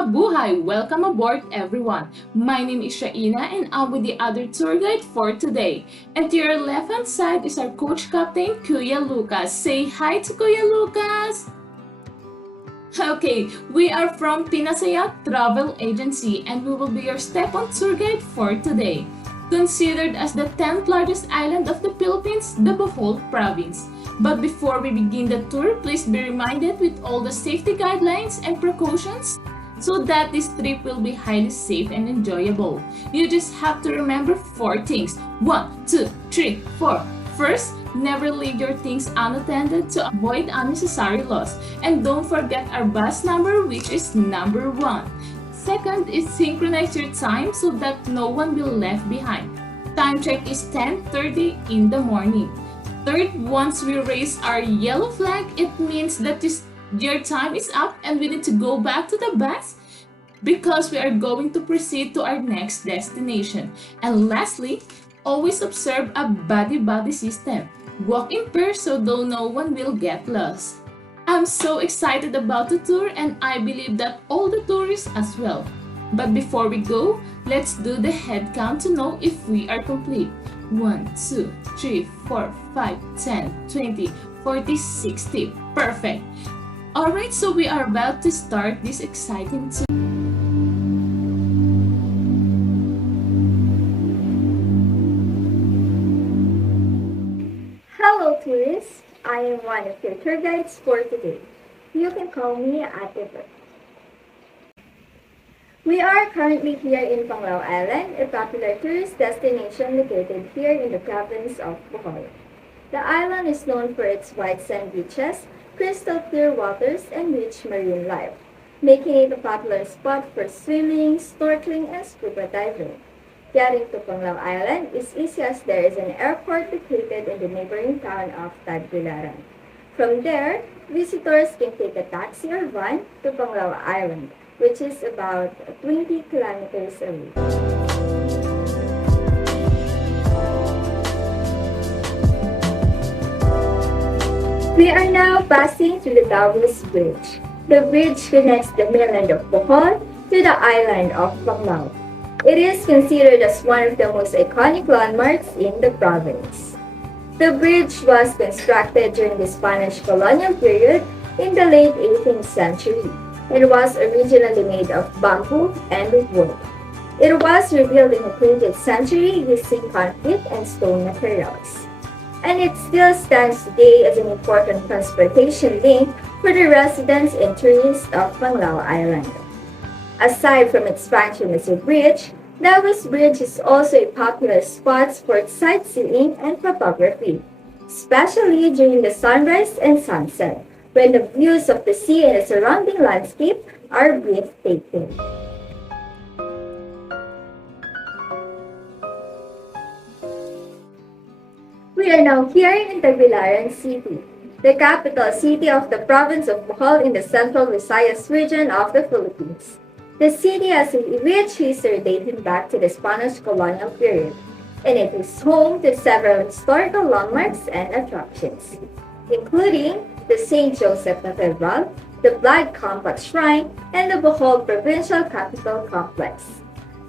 Mabuhay! Welcome aboard, everyone. My name is Shaina and I'm with the other tour guide for today. And to your left-hand side is our coach captain, Kuya Lucas. Say hi to Kuya Lucas! Okay, we are from Pinasaya Travel Agency and we will be your step-on tour guide for today. Considered as the 10th largest island of the Philippines, the Bohol province. But before we begin the tour, please be reminded with all the safety guidelines and precautions so that this trip will be highly safe and enjoyable. You just have to remember 4 things. 1, 2, 3, 4. First, never leave your things unattended to avoid unnecessary loss. And don't forget our bus number, which is number 1. Second is synchronize your time so that no one will left behind. Time check is 10:30 in the morning. Third, once we raise our yellow flag, it means that your time is up and we need to go back to the bus because we are going to proceed to our next destination. And lastly, always observe a body-body system. Walk in pairs so though no one will get lost. I'm so excited about the tour and I believe that all the tourists as well. But before we go, let's do the head count to know if we are complete. 1, 2, 3, 4, 5, 10, 20, 40, 60. Perfect. Alright, so we are about to start this exciting tour. Hello tourists, I am one of your tour guides for today. You can call me Ate Bert. We are currently here in Panglao Island, a popular tourist destination located here in the province of Bohol. The island is known for its white sand beaches, crystal clear waters, and rich marine life, making it a popular spot for swimming, snorkeling, and scuba diving. Getting to Panglao Island is easy as there is an airport located in the neighboring town of Tagbilaran. From there, visitors can take a taxi or van to Panglao Island, which is about 20 kilometers away. We are now passing through the Tagus Bridge. The bridge connects the mainland of Bohol to the island of Panglao. It is considered as one of the most iconic landmarks in the province. The bridge was constructed during the Spanish colonial period in the late 18th century. It was originally made of bamboo and wood. It was rebuilt in the 20th century using concrete and stone materials. And it still stands today as an important transportation link for the residents and tourists of Panglao Island. Aside from its function as a bridge, Tagus Bridge is also a popular spot for sightseeing and photography, especially during the sunrise and sunset, when the views of the sea and the surrounding landscape are breathtaking. We are now here in Tagbilaran City, the capital city of the province of Bohol in the central Visayas region of the Philippines. The city has a rich history dating back to the Spanish colonial period, and it is home to several historical landmarks and attractions, including the St. Joseph Cathedral, the Blood Compact Shrine, and the Bohol Provincial Capital Complex.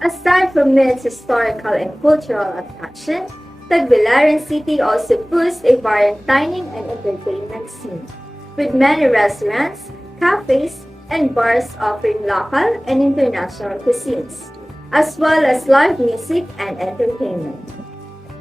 Aside from its historical and cultural attraction, Tagbilaran City also boasts a vibrant dining and entertainment scene, with many restaurants, cafes, and bars offering local and international cuisines, as well as live music and entertainment.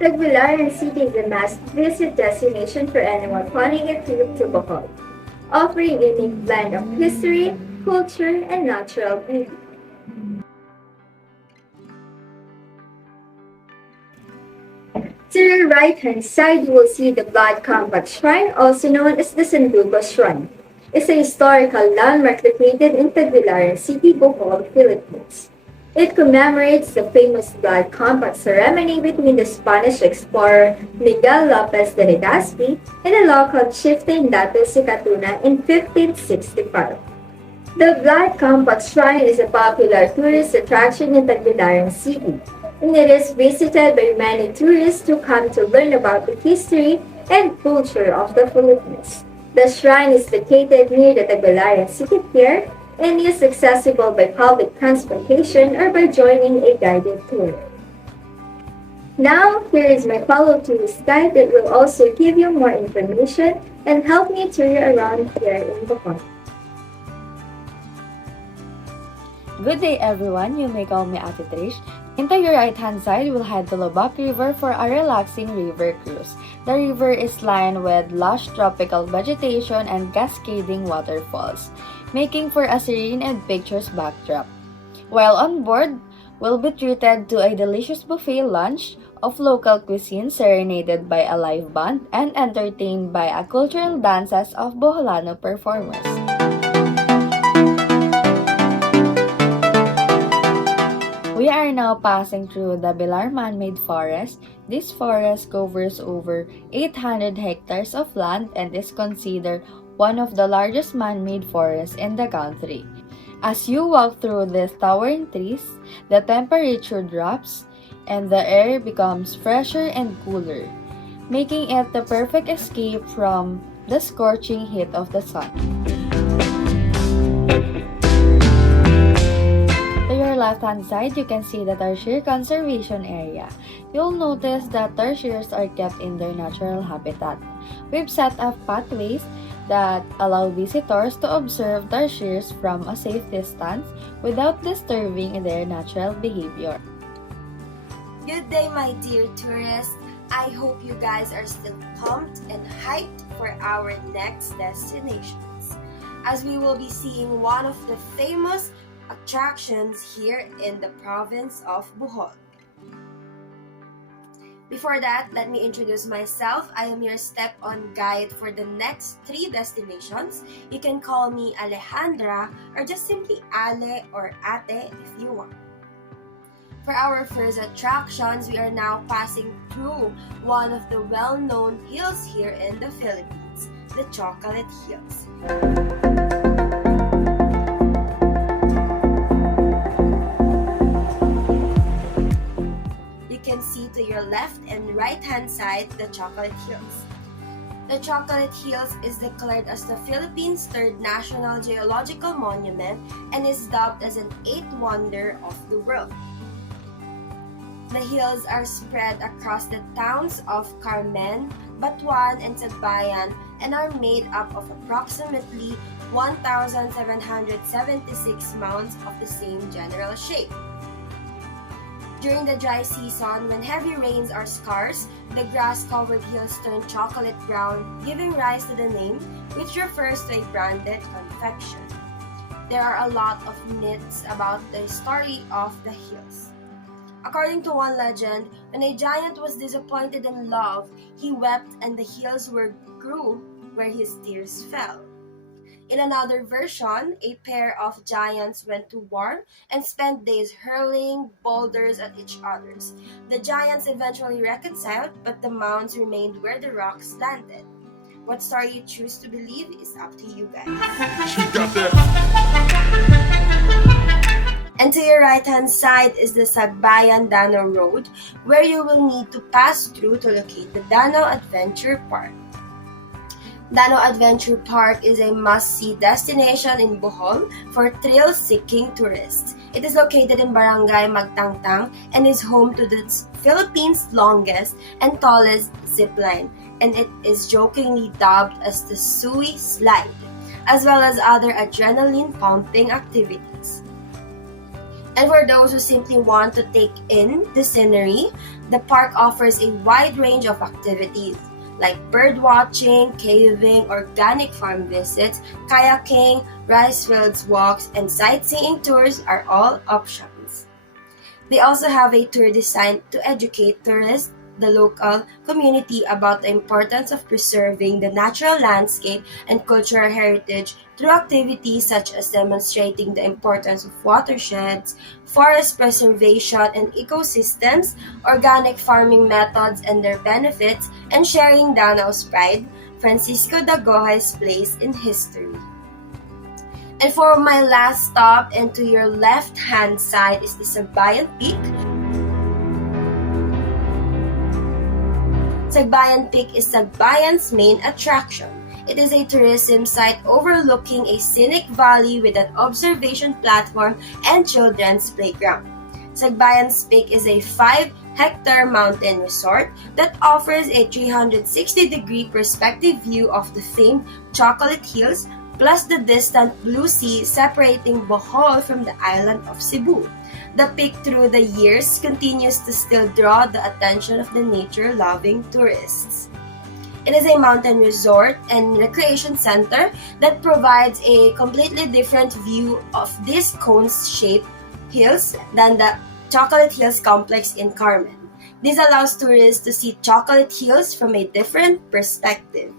Tagbilaran City is a must-visit destination for anyone planning a trip to Bohol, offering a unique blend of history, culture, and natural beauty. To the right-hand side, you will see the Blood Compact Shrine, also known as the Sandugo Shrine. It's a historical landmark located in Tagbilaran City, Bohol, Philippines. It commemorates the famous Blood Compact ceremony between the Spanish explorer Miguel Lopez de Legazpi and the local chieftain Dato Sicatuna in 1565. The Blood Compact Shrine is a popular tourist attraction in Tagbilaran City, and it is visited by many tourists who come to learn about the history and culture of the Philippines. The shrine is located near the Tagbilaran City Pier and is accessible by public transportation or by joining a guided tour. Now, here is my follow tourist guide that will also give you more information and help me tour you around here in Bohol. Good day everyone, you may call me Ate Trish. Into your right hand side, we'll head to Lobak River for a relaxing river cruise. The river is lined with lush tropical vegetation and cascading waterfalls, making for a serene and picturesque backdrop. While on board, we'll be treated to a delicious buffet lunch of local cuisine serenaded by a live band and entertained by a cultural dances of Boholano performers. We are now passing through the Bilar man-made forest. This forest covers over 800 hectares of land and is considered one of the largest man-made forests in the country. As you walk through these towering trees, the temperature drops and the air becomes fresher and cooler, making it the perfect escape from the scorching heat of the sun. To your left-hand side, you can see the tertiary conservation area. You'll notice that tertiaries are kept in their natural habitat. We've set up pathways that allow visitors to observe tertiaries from a safe distance without disturbing their natural behavior. Good day, my dear tourists. I hope you guys are still pumped and hyped for our next destinations, as we will be seeing one of the famous attractions here in the province of Bohol. Before that, let me introduce myself. I am your step-on guide for the next 3 destinations. You can call me Alejandra or just simply Ale or Ate if you want. For our first attractions, we are now passing through one of the well-known hills here in the Philippines, the Chocolate Hills. You can see to your left and right hand side the Chocolate Hills. The Chocolate Hills is declared as the Philippines' 3rd National Geological Monument and is dubbed as an 8th wonder of the world. The hills are spread across the towns of Carmen, Batuan, and Sagbayan and are made up of approximately 1,776 mounds of the same general shape. During the dry season, when heavy rains are scarce, the grass-covered hills turn chocolate brown, giving rise to the name, which refers to a branded confection. There are a lot of myths about the story of the hills. According to one legend, when a giant was disappointed in love, he wept and the hills grew where his tears fell. In another version, a pair of giants went to war and spent days hurling boulders at each other. The giants eventually reconciled, but the mounds remained where the rocks landed. What story you choose to believe is up to you guys. She got that. And to your right-hand side is the Sagbayan Danau Road, where you will need to pass through to locate the Danau Adventure Park. Danau Adventure Park is a must-see destination in Bohol for thrill-seeking tourists. It is located in Barangay Magtangtang and is home to the Philippines' longest and tallest zipline, and it is jokingly dubbed as the Suey Slide, as well as other adrenaline-pumping activities. And for those who simply want to take in the scenery, the park offers a wide range of activities like bird watching, caving, organic farm visits, kayaking, rice fields walks, and sightseeing tours are all options. They also have a tour designed to educate tourists, the local community, about the importance of preserving the natural landscape and cultural heritage through activities such as demonstrating the importance of watersheds, forest preservation and ecosystems, organic farming methods and their benefits, and sharing Danau's pride, Francisco Dagohoy's place in history. And for my last stop, and to your left-hand side is the Sagbayan Peak. Sagbayan Peak is Sagbayan's main attraction. It is a tourism site overlooking a scenic valley with an observation platform and children's playground. Sagbayan's Peak is a 5-hectare mountain resort that offers a 360-degree perspective view of the famed Chocolate Hills, plus the distant blue sea separating Bohol from the island of Cebu. The peak through the years continues to still draw the attention of the nature-loving tourists. It is a mountain resort and recreation center that provides a completely different view of these cone-shaped hills than the Chocolate Hills complex in Carmen. This allows tourists to see Chocolate Hills from a different perspective.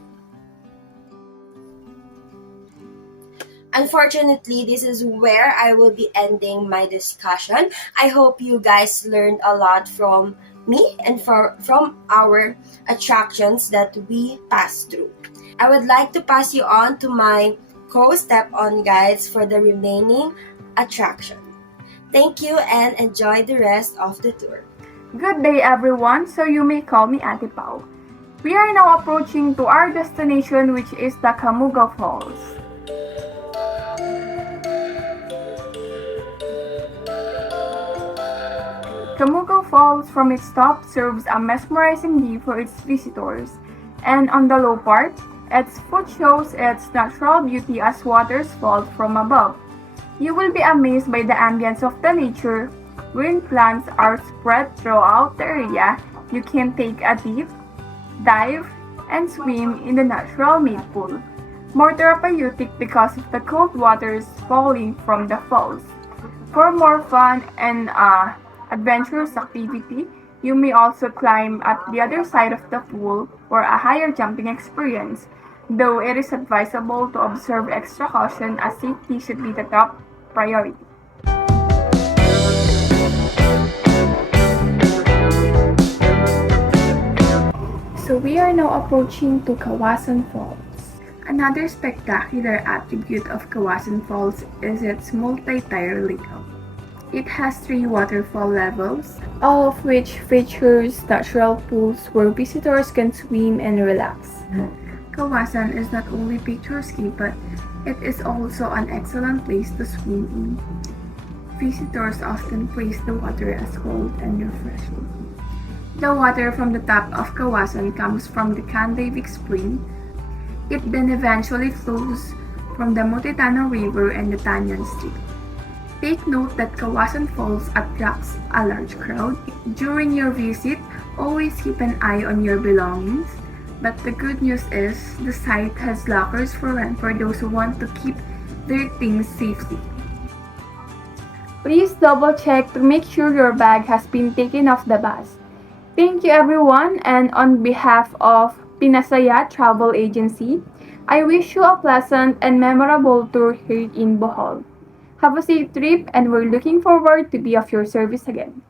Unfortunately, this is where I will be ending my discussion. I hope you guys learned a lot from me and from our attractions that we passed through. I would like to pass you on to my co-step-on guides for the remaining attraction. Thank you and enjoy the rest of the tour. Good day everyone, so you may call me Ate Pao. We are now approaching to our destination, which is the Camuga Falls. Camuga Falls from its top serves a mesmerizing view for its visitors, and on the low part, its foot shows its natural beauty as waters fall from above. You will be amazed by the ambience of the nature. Green plants are spread throughout the area. You can take a deep dive and swim in the natural made pool, more therapeutic because of the cold waters falling from the falls. For more fun and adventurous activity, you may also climb at the other side of the pool for a higher jumping experience, though it is advisable to observe extra caution as safety should be the top priority. So we are now approaching to Kawasan Falls. Another spectacular attribute of Kawasan Falls is its multi-tier layout. It has 3 waterfall levels, all of which features natural pools where visitors can swim and relax. Kawasan is not only picturesque, but it is also an excellent place to swim in. Visitors often praise the water as cold and refreshing. The water from the top of Kawasan comes from the Candavik Spring. It then eventually flows from the Mutitano River and the Tanyan Street. Take note that Kawasan Falls attracts a large crowd. During your visit, always keep an eye on your belongings. But the good news is, the site has lockers for rent for those who want to keep their things safely. Please double check to make sure your bag has been taken off the bus. Thank you everyone, and on behalf of Pinasaya Travel Agency, I wish you a pleasant and memorable tour here in Bohol. Have a safe trip, and we're looking forward to be of your service again.